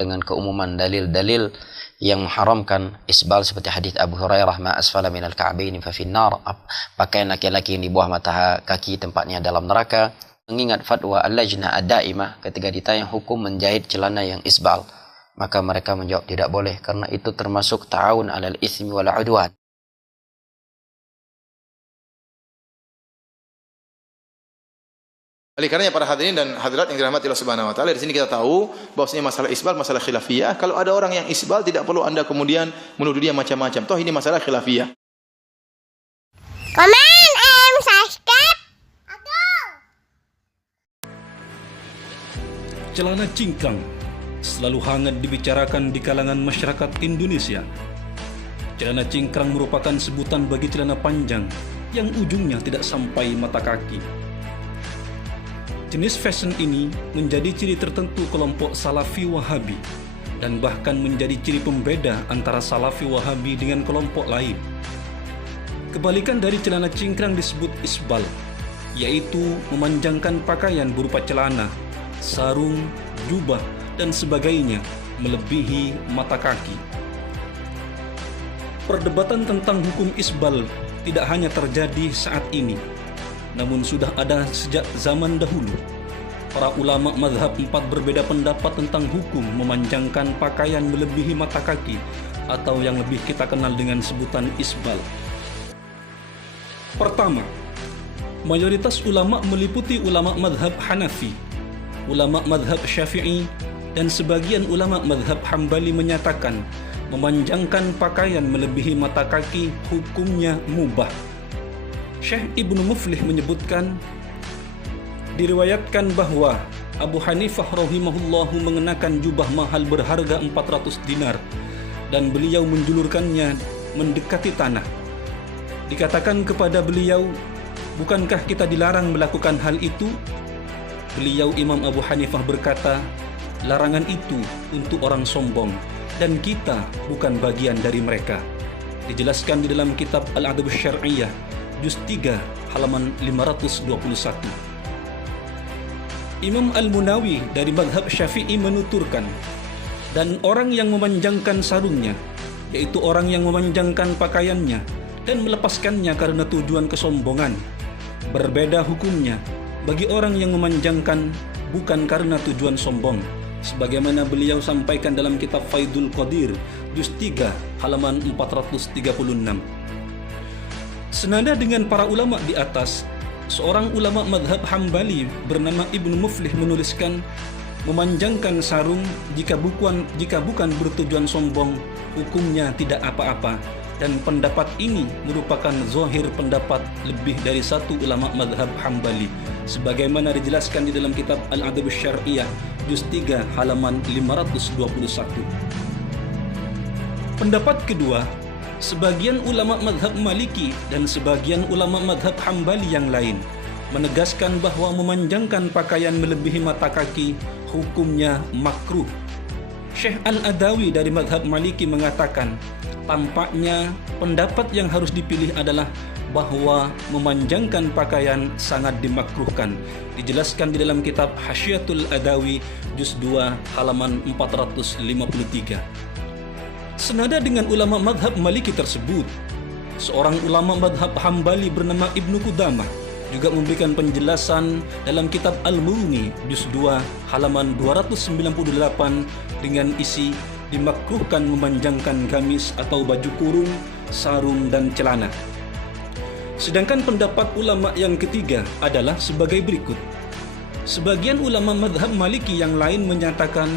dengan keumuman dalil-dalil yang mengharamkan isbal seperti hadis Abu Hurairah, ma asfala minal ka'baini fa finnar, pakaian laki-laki yang di bawah mata kaki tempatnya dalam neraka. Mengingat fatwa al-lajnah ad-daimah ketika ditanya hukum menjahit celana yang isbal, maka mereka menjawab tidak boleh karena itu termasuk ta'awun 'alal itsmi wal 'udwan. Oleh karenanya para hadirin dan hadirat yang dirahmati Allah Subhanahu wa taala, di sini kita tahu bahwasanya masalah isbal masalah khilafiyah. Kalau ada orang yang isbal tidak perlu Anda kemudian menuduh dia macam-macam. Toh ini masalah khilafiyah. Komen, subscribe, aduh. Celana cingkrang selalu hangat dibicarakan di kalangan masyarakat Indonesia. Celana cingkrang merupakan sebutan bagi celana panjang yang ujungnya tidak sampai mata kaki. Jenis fashion ini menjadi ciri tertentu kelompok Salafi Wahabi dan bahkan menjadi ciri pembeda antara Salafi Wahabi dengan kelompok lain. Kebalikan dari celana cingkrang disebut isbal, yaitu memanjangkan pakaian berupa celana, sarung, jubah, dan sebagainya melebihi mata kaki. Perdebatan tentang hukum isbal tidak hanya terjadi saat ini, namun sudah ada sejak zaman dahulu. Para ulama mazhab 4 berbeda pendapat tentang hukum memanjangkan pakaian melebihi mata kaki atau yang lebih kita kenal dengan sebutan isbal. Pertama, mayoritas ulama meliputi ulama mazhab Hanafi, ulama mazhab Syafi'i, dan sebagian ulama mazhab Hambali menyatakan memanjangkan pakaian melebihi mata kaki hukumnya mubah. Syekh Ibnu Muflih menyebutkan, diriwayatkan bahwa Abu Hanifah rahimahullahu mengenakan jubah mahal berharga 400 dinar dan beliau menjulurkannya mendekati tanah. Dikatakan kepada beliau, bukankah kita dilarang melakukan hal itu? Beliau Imam Abu Hanifah berkata, larangan itu untuk orang sombong dan kita bukan bagian dari mereka. Dijelaskan di dalam kitab Al-Adab Syar'iyyah Juz 3 halaman 521. Imam Al-Munawi dari mazhab Syafi'i menuturkan, dan orang yang memanjangkan sarungnya, yaitu orang yang memanjangkan pakaiannya dan melepaskannya karena tujuan kesombongan, berbeda hukumnya bagi orang yang memanjangkan bukan karena tujuan sombong, sebagaimana beliau sampaikan dalam kitab Faidul Qadir Juz 3 halaman 436. Senada dengan para ulama di atas, seorang ulama madhab Hambali bernama Ibnu Muflih menuliskan, memanjangkan sarung jika bukan bertujuan sombong, hukumnya tidak apa-apa, dan pendapat ini merupakan zahir pendapat lebih dari satu ulama madhab Hambali, sebagaimana dijelaskan di dalam kitab Al-Adab Syar'iyyah Juz 3 halaman 521. Pendapat kedua, sebagian ulama madhab Maliki dan sebagian ulama madhab Hambali yang lain menegaskan bahwa memanjangkan pakaian melebihi mata kaki hukumnya makruh. Syekh Al-Adawi dari madhab Maliki mengatakan, tampaknya pendapat yang harus dipilih adalah bahwa memanjangkan pakaian sangat dimakruhkan. Dijelaskan di dalam kitab Hasyiatul Adawi Juz 2 halaman 453. Senada dengan ulama madhab Maliki tersebut, seorang ulama madhab Hambali bernama Ibnu Qudamah juga memberikan penjelasan dalam kitab Al-Mughni Juz 2 halaman 298 dengan isi dimakruhkan memanjangkan gamis atau baju kurung, sarung, dan celana. Sedangkan pendapat ulama yang ketiga adalah sebagai berikut. Sebagian ulama madhab Maliki yang lain menyatakan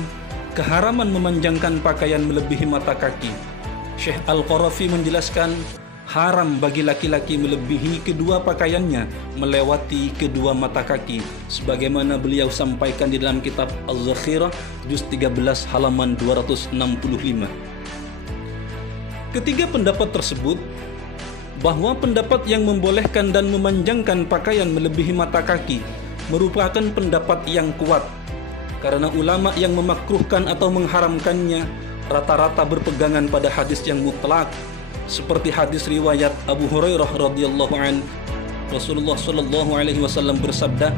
keharaman memanjangkan pakaian melebihi mata kaki. Syekh Al-Qarafi menjelaskan, haram bagi laki-laki melebihi kedua pakaiannya melewati kedua mata kaki, sebagaimana beliau sampaikan di dalam kitab Az-Zakhirah Juz 13 halaman 265. Ketiga pendapat tersebut, bahwa pendapat yang membolehkan dan memanjangkan pakaian melebihi mata kaki merupakan pendapat yang kuat, karena ulama yang memakruhkan atau mengharamkannya rata-rata berpegangan pada hadis yang mutlak, seperti hadis riwayat Abu Hurairah radhiyallahu an, Rasulullah sallallahu alaihi wasallam bersabda,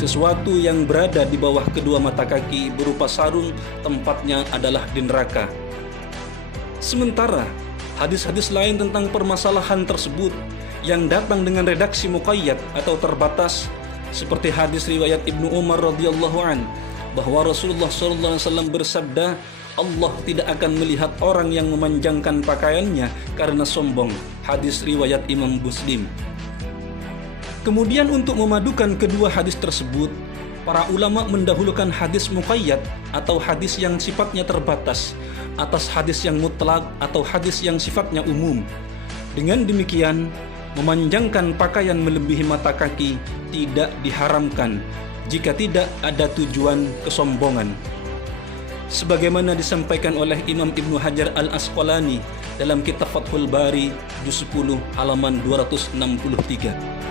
sesuatu yang berada di bawah kedua mata kaki berupa sarung tempatnya adalah di neraka. Sementara hadis-hadis lain tentang permasalahan tersebut yang datang dengan redaksi muqayyad atau terbatas, seperti hadis riwayat Ibnu Umar radhiyallahu an bahwa Rasulullah SAW bersabda, Allah tidak akan melihat orang yang memanjangkan pakaiannya karena sombong. Hadis riwayat Imam Muslim. Kemudian untuk memadukan kedua hadis tersebut, para ulama mendahulukan hadis muqayyad atau hadis yang sifatnya terbatas atas hadis yang mutlak atau hadis yang sifatnya umum. Dengan demikian, memanjangkan pakaian melebihi mata kaki tidak diharamkan jika tidak ada tujuan kesombongan. Sebagaimana disampaikan oleh Imam Ibnu Hajar Al-Asqalani dalam kitab Fathul Bari juz 10 halaman 263.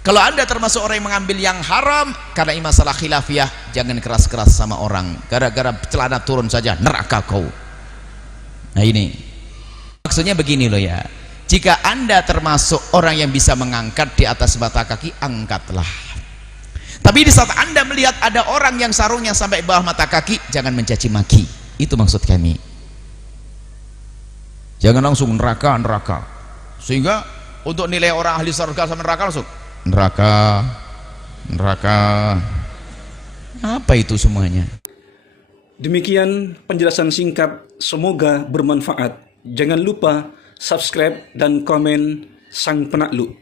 Kalau Anda termasuk orang yang mengambil yang haram, karena ini masalah khilafiyah, jangan keras-keras sama orang. Gara-gara celana turun saja, neraka kau. Nah ini, maksudnya begini loh ya. Jika Anda termasuk orang yang bisa mengangkat di atas mata kaki, angkatlah. Tapi di saat Anda melihat ada orang yang sarungnya sampai bawah mata kaki, jangan mencaci maki. Itu maksud kami. Jangan langsung neraka. Sehingga untuk nilai orang ahli surga sama neraka langsung neraka. Apa itu semuanya? Demikian penjelasan singkat, semoga bermanfaat. Jangan lupa subscribe dan komen Sang Penakluk.